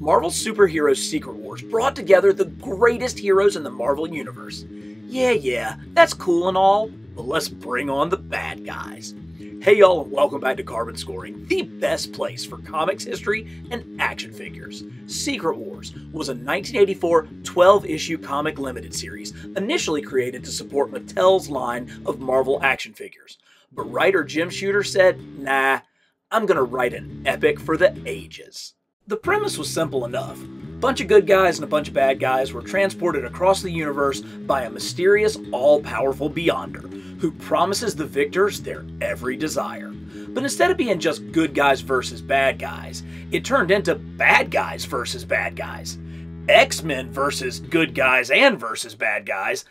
Marvel's Superhero Secret Wars brought together the greatest heroes in the Marvel Universe. Yeah, that's cool and all, but let's bring on the bad guys. Hey y'all, and welcome back to Carbon Scoring, the best place for comics history and action figures. Secret Wars was a 1984 12-issue comic limited series, initially created to support Mattel's line of Marvel action figures. But writer Jim Shooter said, nah, I'm gonna write an epic for the ages. The premise was simple enough. A bunch of good guys and a bunch of bad guys were transported across the universe by a mysterious, all-powerful Beyonder, who promises the victors their every desire. But instead of being just good guys versus bad guys, it turned into bad guys versus bad guys. X-Men versus good guys and versus bad guys,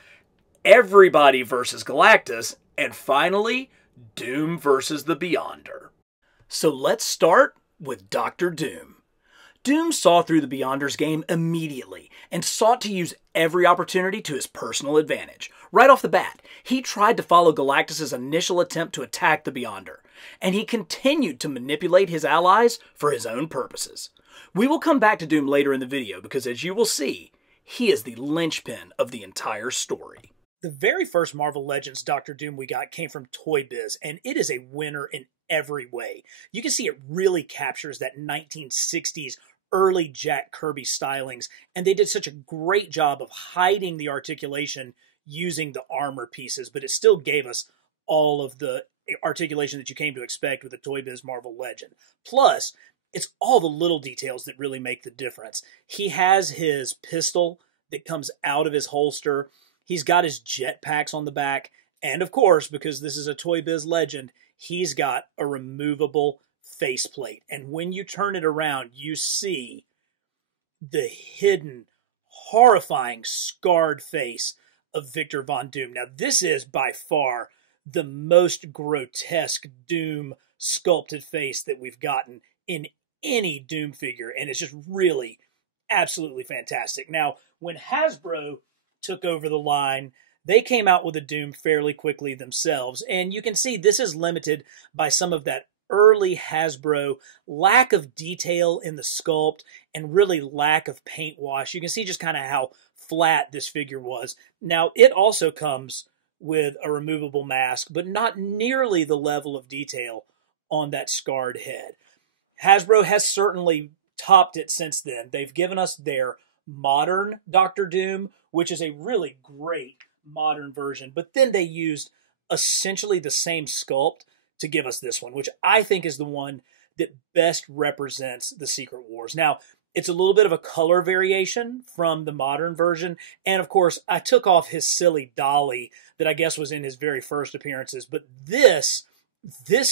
everybody versus Galactus, and finally, Doom versus the Beyonder. So let's start with Dr. Doom. Doom saw through the Beyonder's game immediately and sought to use every opportunity to his personal advantage. Right off the bat, he tried to follow Galactus' initial attempt to attack the Beyonder, and he continued to manipulate his allies for his own purposes. We will come back to Doom later in the video because, as you will see, he is the linchpin of the entire story. The very first Marvel Legends Dr. Doom we got came from Toy Biz, and it is a winner in every way. You can see it really captures that 1960s early Jack Kirby stylings, and they did such a great job of hiding the articulation using the armor pieces, but it still gave us all of the articulation that you came to expect with the Toy Biz Marvel Legend. Plus, it's all the little details that really make the difference. He has his pistol that comes out of his holster. He's got his jetpacks on the back. And of course, because this is a Toy Biz Legend, he's got a removable faceplate. And when you turn it around, you see the hidden, horrifying, scarred face of Victor Von Doom. Now, this is by far the most grotesque Doom sculpted face that we've gotten in any Doom figure. And it's just really absolutely fantastic. Now, when Hasbro took over the line, they came out with a Doom fairly quickly themselves. And you can see this is limited by some of that early Hasbro lack of detail in the sculpt and really lack of paint wash. You can see just kind of how flat this figure was. Now, it also comes with a removable mask, but not nearly the level of detail on that scarred head. Hasbro has certainly topped it since then. They've given us their modern Dr. Doom, which is a really great modern version, but then they used essentially the same sculpt to give us this one, which I think is the one that best represents the Secret Wars. Now, it's a little bit of a color variation from the modern version, and of course, I took off his silly dolly that I guess was in his very first appearances, but this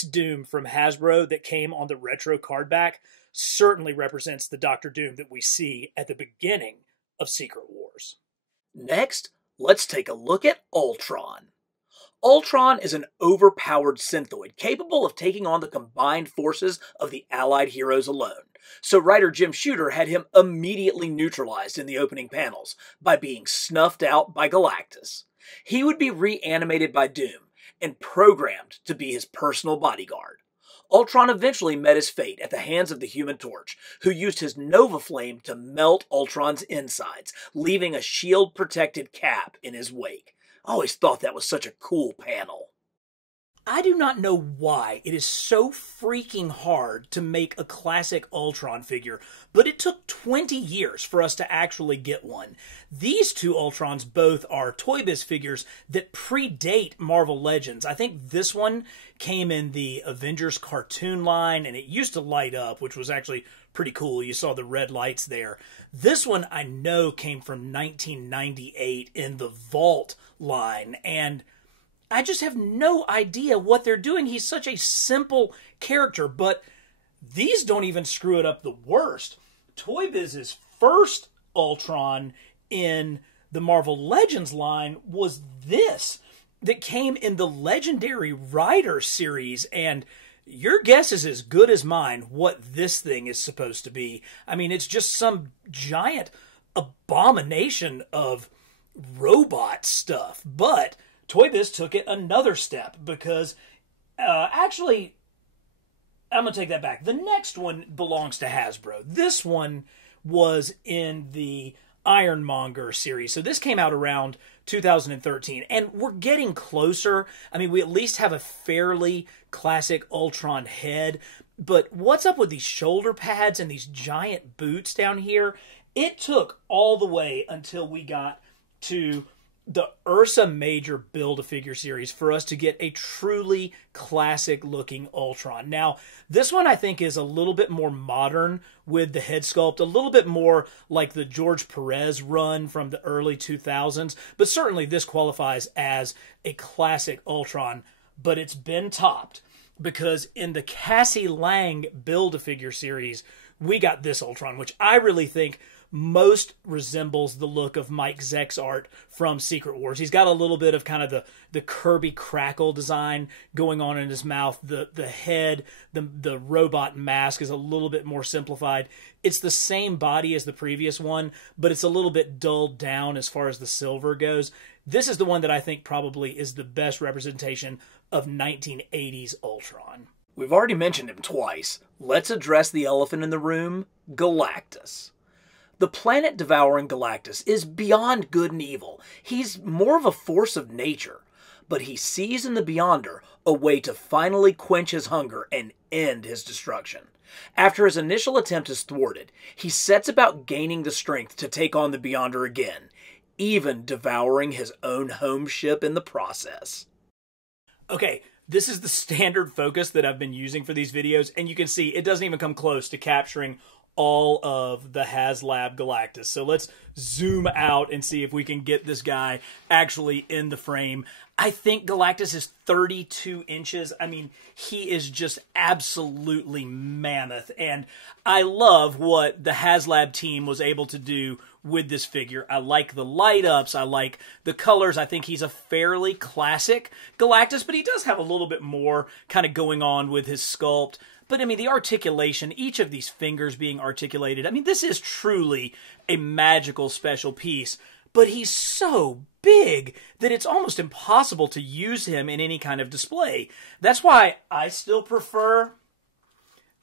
Doom from Hasbro that came on the retro card back certainly represents the Dr. Doom that we see at the beginning of Secret Wars. Next, let's take a look at Ultron. Ultron is an overpowered synthoid capable of taking on the combined forces of the Allied heroes alone. So writer Jim Shooter had him immediately neutralized in the opening panels by being snuffed out by Galactus. He would be reanimated by Doom and programmed to be his personal bodyguard. Ultron eventually met his fate at the hands of the Human Torch, who used his Nova Flame to melt Ultron's insides, leaving a shield-protected cap in his wake. I always thought that was such a cool panel. I do not know why it is so freaking hard to make a classic Ultron figure, but it took 20 years for us to actually get one. These two Ultrons both are Toy Biz figures that predate Marvel Legends. I think this one came in the Avengers cartoon line, and it used to light up, which was actually pretty cool. You saw the red lights there. This one I know came from 1998 in the Vault line, and I just have no idea what they're doing. He's such a simple character, but these don't even screw it up the worst. Toy Biz's first Ultron in the Marvel Legends line was this, that came in the Legendary Rider series, and your guess is as good as mine what this thing is supposed to be. I mean, it's just some giant abomination of robot stuff, but Toy Biz took it another step because, actually, I'm going to take that back. The next one belongs to Hasbro. This one was in the Ironmonger series. So this came out around 2013, and we're getting closer. I mean, we at least have a fairly classic Ultron head, but what's up with these shoulder pads and these giant boots down here? It took all the way until we got to the Ursa Major Build-A-Figure series for us to get a truly classic-looking Ultron. Now, this one I think is a little bit more modern with the head sculpt, a little bit more like the George Perez run from the early 2000s, but certainly this qualifies as a classic Ultron, but it's been topped because in the Cassie Lang Build-A-Figure series, we got this Ultron, which I really think most resembles the look of Mike Zeck's art from Secret Wars. He's got a little bit of kind of the Kirby Crackle design going on in his mouth. The head, the robot mask is a little bit more simplified. It's the same body as the previous one, but it's a little bit dulled down as far as the silver goes. This is the one that I think probably is the best representation of 1980s Ultron. We've already mentioned him twice. Let's address the elephant in the room, Galactus. The planet-devouring Galactus is beyond good and evil. He's more of a force of nature, but he sees in the Beyonder a way to finally quench his hunger and end his destruction. After his initial attempt is thwarted, he sets about gaining the strength to take on the Beyonder again, even devouring his own home ship in the process. Okay, this is the standard focus that I've been using for these videos, and you can see it doesn't even come close to capturing all of the HasLab Galactus. So let's zoom out and see if we can get this guy actually in the frame. I think Galactus is 32 inches. I mean, he is just absolutely mammoth. And I love what the HasLab team was able to do with this figure. I like the light ups. I like the colors. I think he's a fairly classic Galactus, but he does have a little bit more kind of going on with his sculpt. But, I mean, the articulation, each of these fingers being articulated, I mean, this is truly a magical special piece. But he's so big that it's almost impossible to use him in any kind of display. That's why I still prefer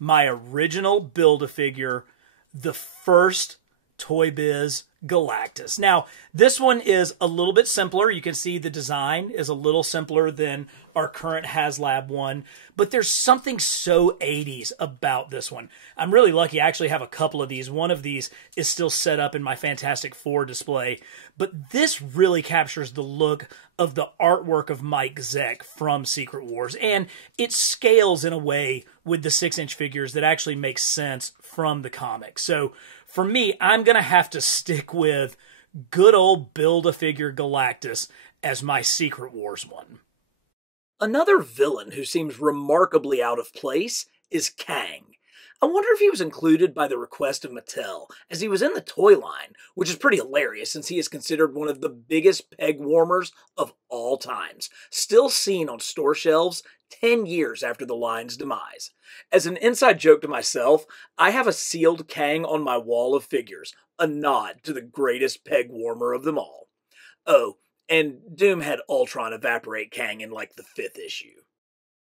my original Build-A-Figure, the first Toy Biz Galactus. Now, this one is a little bit simpler. You can see the design is a little simpler than our current HasLab one, but there's something so 80s about this one. I'm really lucky I actually have a couple of these. One of these is still set up in my Fantastic Four display, but this really captures the look of the artwork of Mike Zeck from Secret Wars, and it scales in a way with the 6-inch figures that actually makes sense from the comics. So for me, I'm going to have to stick with good old Build-A-Figure Galactus as my Secret Wars one. Another villain who seems remarkably out of place is Kang. I wonder if he was included by the request of Mattel, as he was in the toy line, which is pretty hilarious since he is considered one of the biggest peg warmers of all times, still seen on store shelves 10 years after the line's demise. As an inside joke to myself, I have a sealed Kang on my wall of figures, a nod to the greatest peg warmer of them all. Oh, and Doom had Ultron evaporate Kang in like the 5th issue.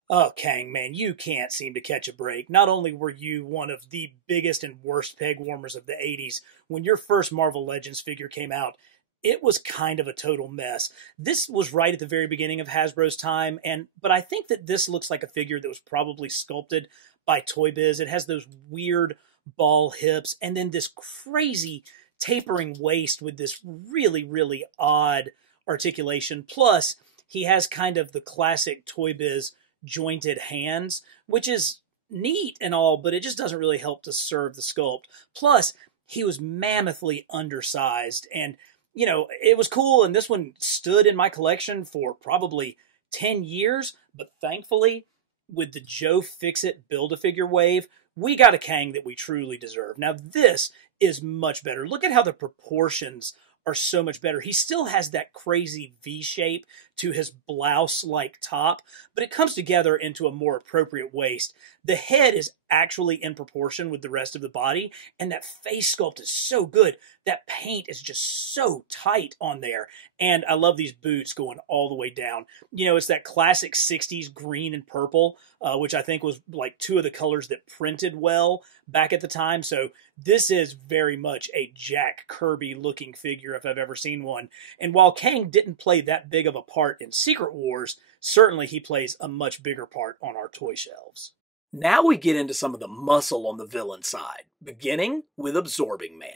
Oh, Kang, man, you can't seem to catch a break. Not only were you one of the biggest and worst peg warmers of the 80s, when your first Marvel Legends figure came out, it was kind of a total mess. This was right at the very beginning of Hasbro's time, but I think that this looks like a figure that was probably sculpted by Toy Biz. It has those weird ball hips, and then this crazy tapering waist with this really, really odd articulation. Plus, he has kind of the classic Toy Biz jointed hands, which is neat and all, but it just doesn't really help to serve the sculpt. Plus, he was mammothly undersized, and you know, it was cool, and this one stood in my collection for probably 10 years, but thankfully, with the Joe Fixit Build-A-Figure wave, we got a Kang that we truly deserve. Now, this is much better. Look at how the proportions are so much better. He still has that crazy V shape to his blouse-like top, but it comes together into a more appropriate waist. The head is actually in proportion with the rest of the body. And that face sculpt is so good. That paint is just so tight on there. And I love these boots going all the way down. You know, it's that classic 60s green and purple, which I think was like two of the colors that printed well back at the time. So this is very much a Jack Kirby looking figure if I've ever seen one. And while Kang didn't play that big of a part in Secret Wars, certainly he plays a much bigger part on our toy shelves. Now we get into some of the muscle on the villain side, beginning with Absorbing Man.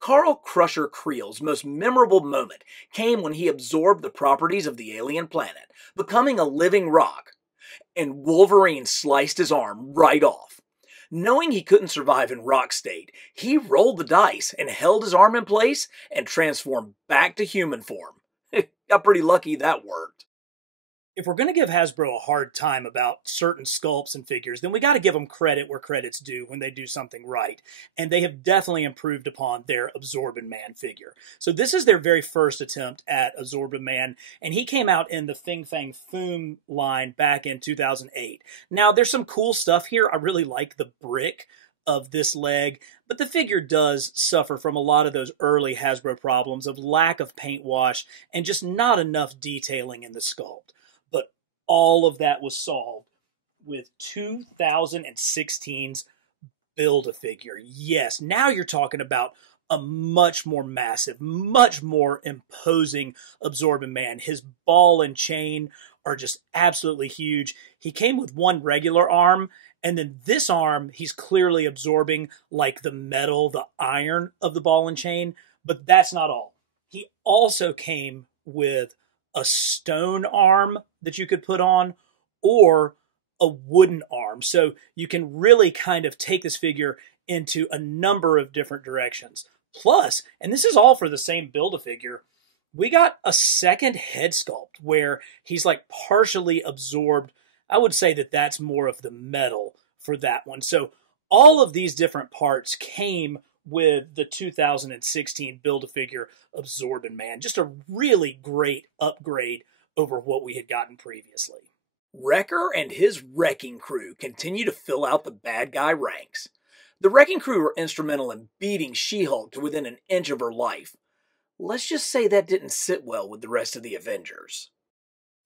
Carl Crusher Creel's most memorable moment came when he absorbed the properties of the alien planet, becoming a living rock, and Wolverine sliced his arm right off. Knowing he couldn't survive in rock state, he rolled the dice and held his arm in place and transformed back to human form. Got pretty lucky that worked. If we're going to give Hasbro a hard time about certain sculpts and figures, then we got to give them credit where credit's due when they do something right. And they have definitely improved upon their Absorbing Man figure. So this is their very first attempt at Absorbing Man, and he came out in the Fing Fang Foom line back in 2008. Now, there's some cool stuff here. I really like the brick of this leg, but the figure does suffer from a lot of those early Hasbro problems of lack of paint wash and just not enough detailing in the sculpt. But all of that was solved with 2016's Build-A-Figure. Yes, now you're talking about a much more massive, much more imposing Absorbing Man. His ball and chain are just absolutely huge. He came with one regular arm, and then this arm, he's clearly absorbing like the metal, the iron of the ball and chain, but that's not all. He also came with a stone arm that you could put on, or a wooden arm. So you can really kind of take this figure into a number of different directions. Plus, and this is all for the same Build-A-Figure, we got a second head sculpt where he's like partially absorbed. I would say that that's more of the metal for that one. So all of these different parts came with the 2016 Build-A-Figure Absorbing Man. Just a really great upgrade over what we had gotten previously. Wrecker and his wrecking crew continue to fill out the bad guy ranks. The wrecking crew were instrumental in beating She-Hulk to within an inch of her life. Let's just say that didn't sit well with the rest of the Avengers.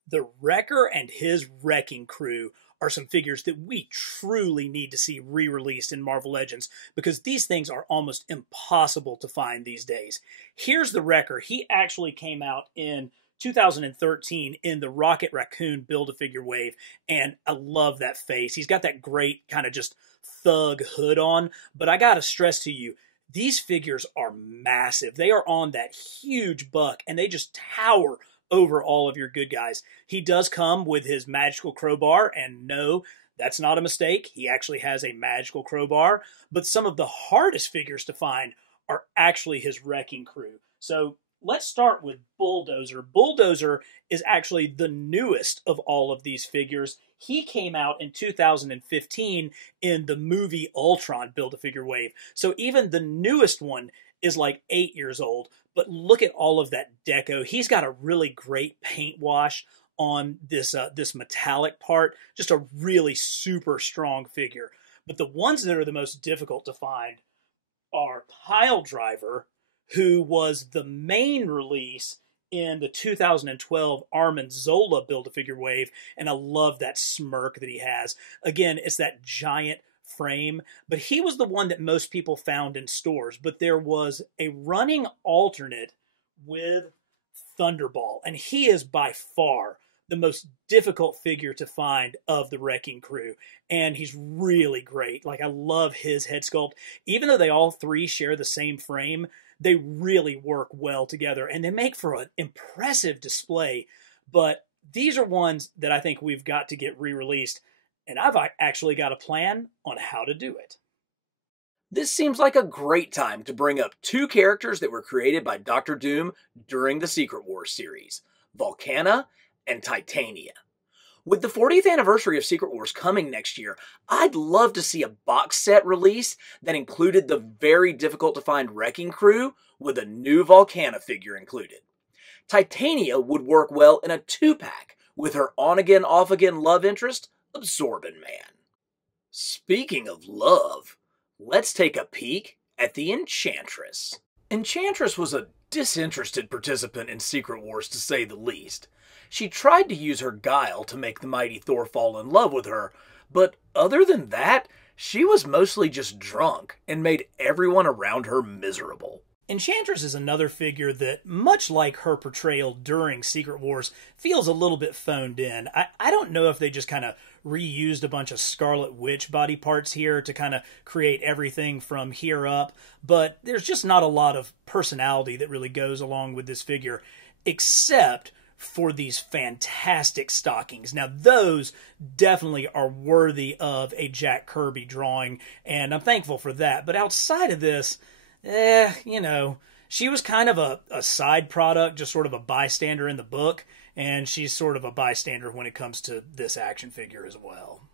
The Wrecker and his wrecking crew are some figures that we truly need to see re-released in Marvel Legends, because these things are almost impossible to find these days. Here's the Wrecker. He actually came out in 2013 in the Rocket Raccoon Build-A-Figure wave, and I love that face. He's got that great kind of just thug hood on, but I gotta stress to you, these figures are massive. They are on that huge buck, and they just tower over all of your good guys. He does come with his magical crowbar, and no, that's not a mistake. He actually has a magical crowbar, but some of the hardest figures to find are actually his wrecking crew. So let's start with Bulldozer. Bulldozer is actually the newest of all of these figures. He came out in 2015 in the movie Ultron Build-A-Figure wave. So even the newest one is like 8 years old, but look at all of that deco. He's got a really great paint wash on this metallic part. Just a really super strong figure. But the ones that are the most difficult to find are Pile Driver, who was the main release in the 2012 Armin Zola Build-A-Figure wave, and I love that smirk that he has. Again, it's that giant frame, but he was the one that most people found in stores, but there was a running alternate with Thunderball, and he is by far the most difficult figure to find of the wrecking crew, and he's really great. Like, I love his head sculpt. Even though they all three share the same frame, they really work well together, and they make for an impressive display. But these are ones that I think we've got to get re-released, and I've actually got a plan on how to do it. This seems like a great time to bring up two characters that were created by Dr. Doom during the Secret Wars series, Volcana and Titania. With the 40th anniversary of Secret Wars coming next year, I'd love to see a box set release that included the very difficult to find Wrecking Crew with a new Volcana figure included. Titania would work well in a 2-pack with her on-again, off-again love interest, Absorbing Man. Speaking of love, let's take a peek at the Enchantress. Enchantress was a disinterested participant in Secret Wars, to say the least. She tried to use her guile to make the mighty Thor fall in love with her, but other than that, she was mostly just drunk and made everyone around her miserable. Enchantress is another figure that, much like her portrayal during Secret Wars, feels a little bit phoned in. I don't know if they just kind of reused a bunch of Scarlet Witch body parts here to kind of create everything from here up, but there's just not a lot of personality that really goes along with this figure, except for these fantastic stockings. Now, those definitely are worthy of a Jack Kirby drawing, and I'm thankful for that. But outside of this, she was kind of a side product, just sort of a bystander in the book, and she's sort of a bystander when it comes to this action figure as well.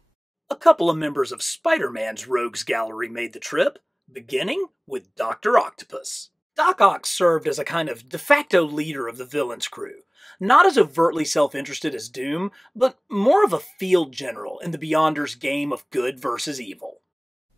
A couple of members of Spider-Man's Rogues Gallery made the trip, beginning with Dr. Octopus. Doc Ock served as a kind of de facto leader of the villains' crew, not as overtly self-interested as Doom, but more of a field general in the Beyonders' game of good versus evil.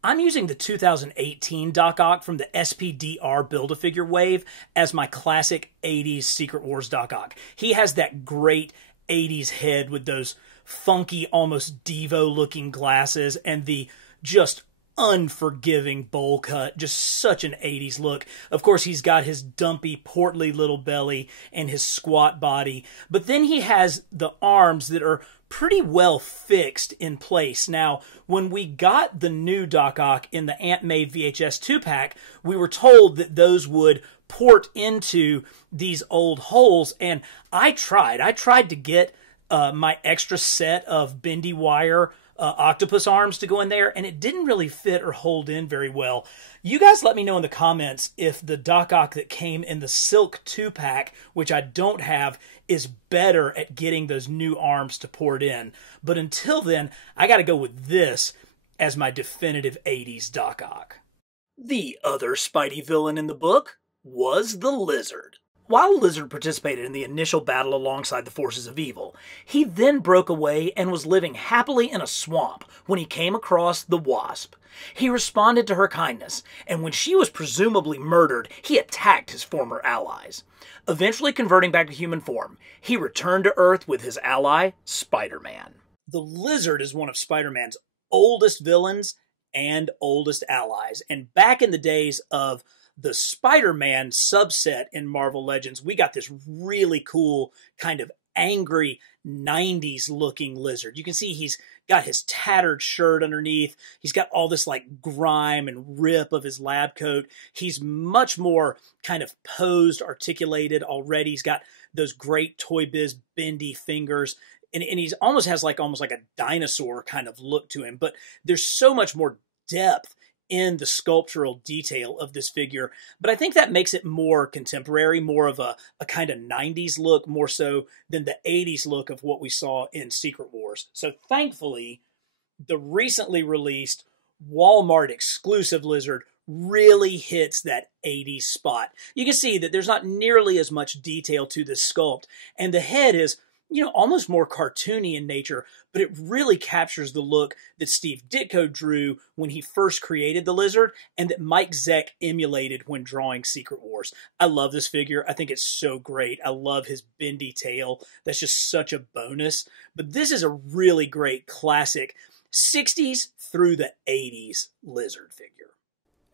I'm using the 2018 Doc Ock from the SPDR Build-A-Figure wave as my classic 80s Secret Wars Doc Ock. He has that great 80s head with those funky, almost Devo-looking glasses and the just unforgiving bowl cut, just such an 80s look. Of course, he's got his dumpy, portly little belly and his squat body, but then he has the arms that are pretty well fixed in place. Now, when we got the new Doc Ock in the Aunt May VHS 2-pack, we were told that those would port into these old holes, and I tried to get my extra set of bendy wire octopus arms to go in there, and it didn't really fit or hold in very well. You guys let me know in the comments if the Doc Ock that came in the Silk 2-pack, which I don't have, is better at getting those new arms to port in. But until then, I gotta go with this as my definitive 80s Doc Ock. The other Spidey villain in the book was the Lizard. While Lizard participated in the initial battle alongside the forces of evil, he then broke away and was living happily in a swamp when he came across the Wasp. He responded to her kindness, and when she was presumably murdered, he attacked his former allies. Eventually converting back to human form, he returned to Earth with his ally, Spider-Man. The Lizard is one of Spider-Man's oldest villains and oldest allies, and back in the days of the Spider-Man subset in Marvel Legends, we got this really cool kind of angry 90s looking Lizard. You can see he's got his tattered shirt underneath. He's got all this like grime and rip of his lab coat. He's much more kind of posed, articulated already. He's got those great Toy Biz bendy fingers. And he's almost has like almost like a dinosaur kind of look to him. But there's so much more depth in the sculptural detail of this figure, but I think that makes it more contemporary, more of a kind of 90s look, more so than the 80s look of what we saw in Secret Wars. So thankfully, the recently released Walmart exclusive Lizard really hits that 80s spot. You can see that there's not nearly as much detail to this sculpt, and the head is almost more cartoony in nature, but it really captures the look that Steve Ditko drew when he first created the Lizard and that Mike Zeck emulated when drawing Secret Wars. I love this figure. I think it's so great. I love his bendy tail. That's just such a bonus. But this is a really great classic 60s through the 80s Lizard figure.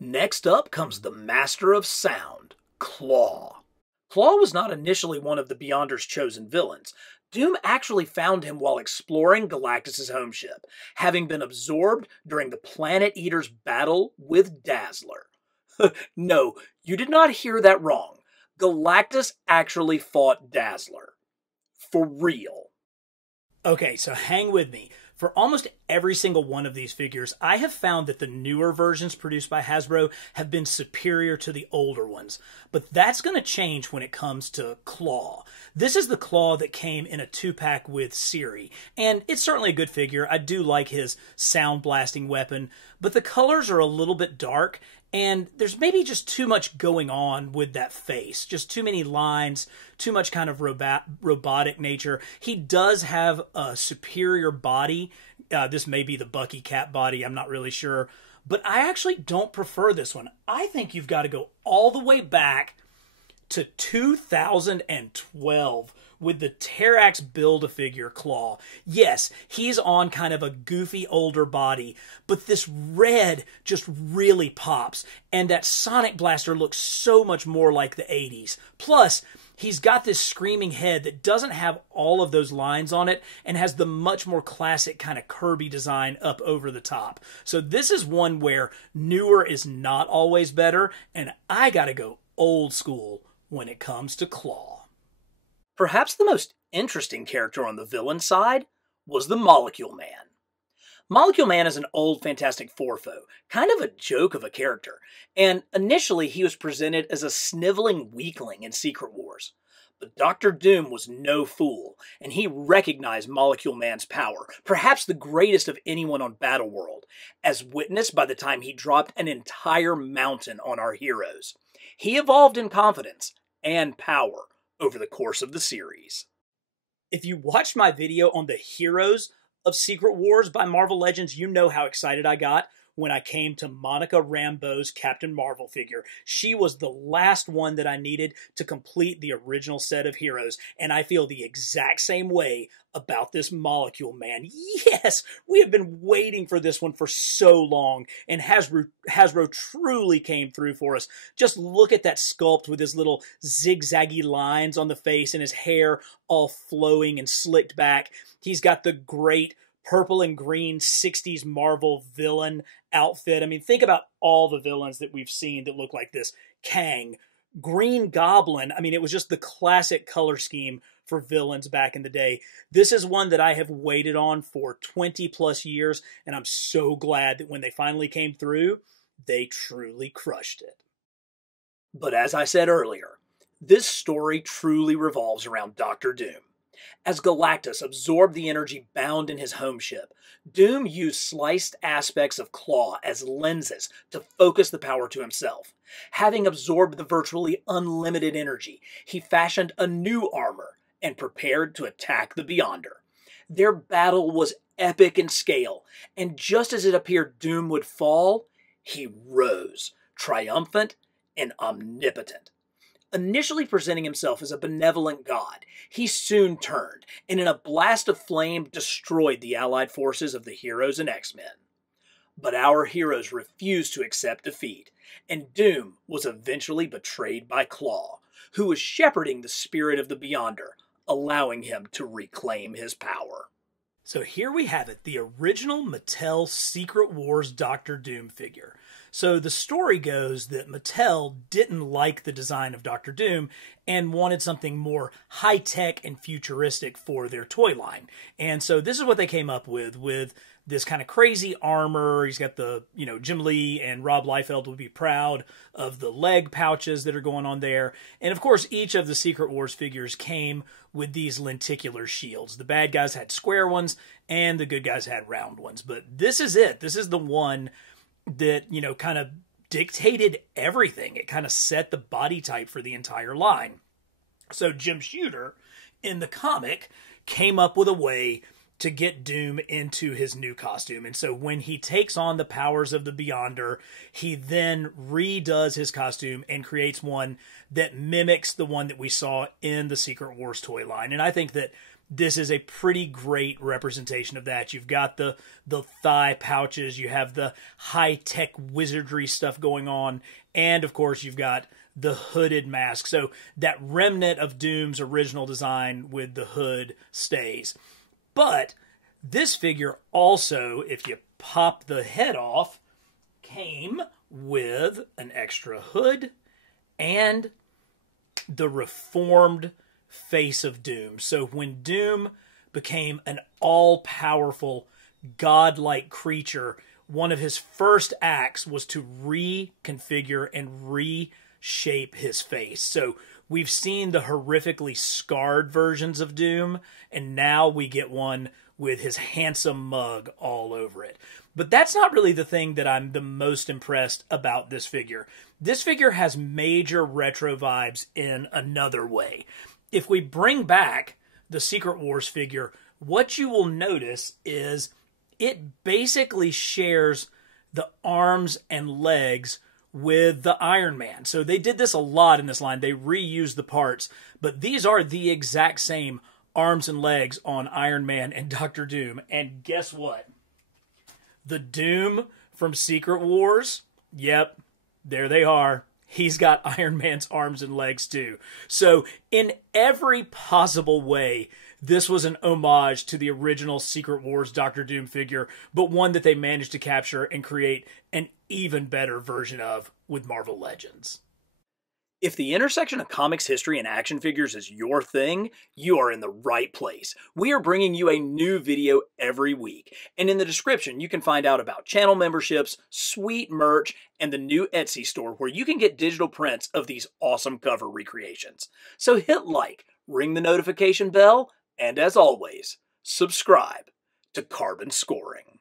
Next up comes the Master of Sound, Claw. Claw was not initially one of the Beyonders' chosen villains. Doom actually found him while exploring Galactus' home ship, having been absorbed during the Planet Eater's battle with Dazzler. No, you did not hear that wrong. Galactus actually fought Dazzler. For real. Okay, so hang with me. For almost every single one of these figures, I have found that the newer versions produced by Hasbro have been superior to the older ones. But that's going to change when it comes to Claw. This is the Claw that came in a 2-pack with Siri, and it's certainly a good figure. I do like his sound blasting weapon, but the colors are a little bit dark, and there's maybe just too much going on with that face. Just too many lines, too much kind of robotic nature. He does have a superior body This may be the Bucky Cap body. I'm not really sure. But I actually don't prefer this one. I think you've got to go all the way back to 2012 with the Terrax Build-A-Figure Claw. Yes, he's on kind of a goofy older body, but this red just really pops, and that Sonic Blaster looks so much more like the 80s. Plus, he's got this screaming head that doesn't have all of those lines on it and has the much more classic kind of Kirby design up over the top. So this is one where newer is not always better, and I gotta go old school when it comes to Claw. Perhaps the most interesting character on the villain side was the Molecule Man. Molecule Man is an old Fantastic Four foe, kind of a joke of a character, and initially he was presented as a sniveling weakling in Secret Wars. But Dr. Doom was no fool, and he recognized Molecule Man's power, perhaps the greatest of anyone on Battleworld, as witnessed by the time he dropped an entire mountain on our heroes. He evolved in confidence and power over the course of the series. If you watched my video on the heroes of Secret Wars by Marvel Legends, you know how excited I got when I came to Monica Rambeau's Captain Marvel figure. She was the last one that I needed to complete the original set of heroes, and I feel the exact same way about this Molecule Man. Yes, we have been waiting for this one for so long, and Hasbro truly came through for us. Just look at that sculpt with his little zigzaggy lines on the face and his hair all flowing and slicked back. He's got the great purple and green 60s Marvel villain outfit. I mean, think about all the villains that we've seen that look like this. Kang, Green Goblin. I mean, it was just the classic color scheme for villains back in the day. This is one that I have waited on for 20 plus years, and I'm so glad that when they finally came through, they truly crushed it. But as I said earlier, this story truly revolves around Dr. Doom. As Galactus absorbed the energy bound in his home ship, Doom used sliced aspects of Claw as lenses to focus the power to himself. Having absorbed the virtually unlimited energy, he fashioned a new armor and prepared to attack the Beyonder. Their battle was epic in scale, and just as it appeared Doom would fall, he rose, triumphant and omnipotent. Initially presenting himself as a benevolent god, he soon turned, and in a blast of flame destroyed the allied forces of the heroes and X-Men. But our heroes refused to accept defeat, and Doom was eventually betrayed by Claw, who was shepherding the spirit of the Beyonder, allowing him to reclaim his power. So here we have it, the original Mattel Secret Wars Dr. Doom figure. So the story goes that Mattel didn't like the design of Dr. Doom and wanted something more high-tech and futuristic for their toy line. And so this is what they came up with this kind of crazy armor. He's got the, Jim Lee and Rob Liefeld would be proud of the leg pouches that are going on there. And of course, each of the Secret Wars figures came with these lenticular shields. The bad guys had square ones and the good guys had round ones. But this is it. This is the one that, kind of dictated everything. It kind of set the body type for the entire line. So Jim Shooter, in the comic, came up with a way to get Doom into his new costume. And so when he takes on the powers of the Beyonder, he then redoes his costume and creates one that mimics the one that we saw in the Secret Wars toy line. And I think that this is a pretty great representation of that. You've got the thigh pouches, you have the high-tech wizardry stuff going on, and of course you've got the hooded mask. So that remnant of Doom's original design with the hood stays. But this figure also, if you pop the head off, came with an extra hood and the reformed face of Doom. So when Doom became an all-powerful, godlike creature, one of his first acts was to reconfigure and reshape his face. So we've seen the horrifically scarred versions of Doom, and now we get one with his handsome mug all over it. But that's not really the thing that I'm the most impressed about this figure. This figure has major retro vibes in another way. If we bring back the Secret Wars figure, what you will notice is it basically shares the arms and legs with the Iron Man. So they did this a lot in this line. They reused the parts, but these are the exact same arms and legs on Iron Man and Doctor Doom. And guess what? The Doom from Secret Wars, yep, there they are. He's got Iron Man's arms and legs too. So in every possible way, this was an homage to the original Secret Wars Doctor Doom figure, but one that they managed to capture and create an even better version of with Marvel Legends. If the intersection of comics history and action figures is your thing, you are in the right place. We are bringing you a new video every week, and in the description you can find out about channel memberships, sweet merch, and the new Etsy store where you can get digital prints of these awesome cover recreations. So hit like, ring the notification bell, and as always, subscribe to Carbon Scoring.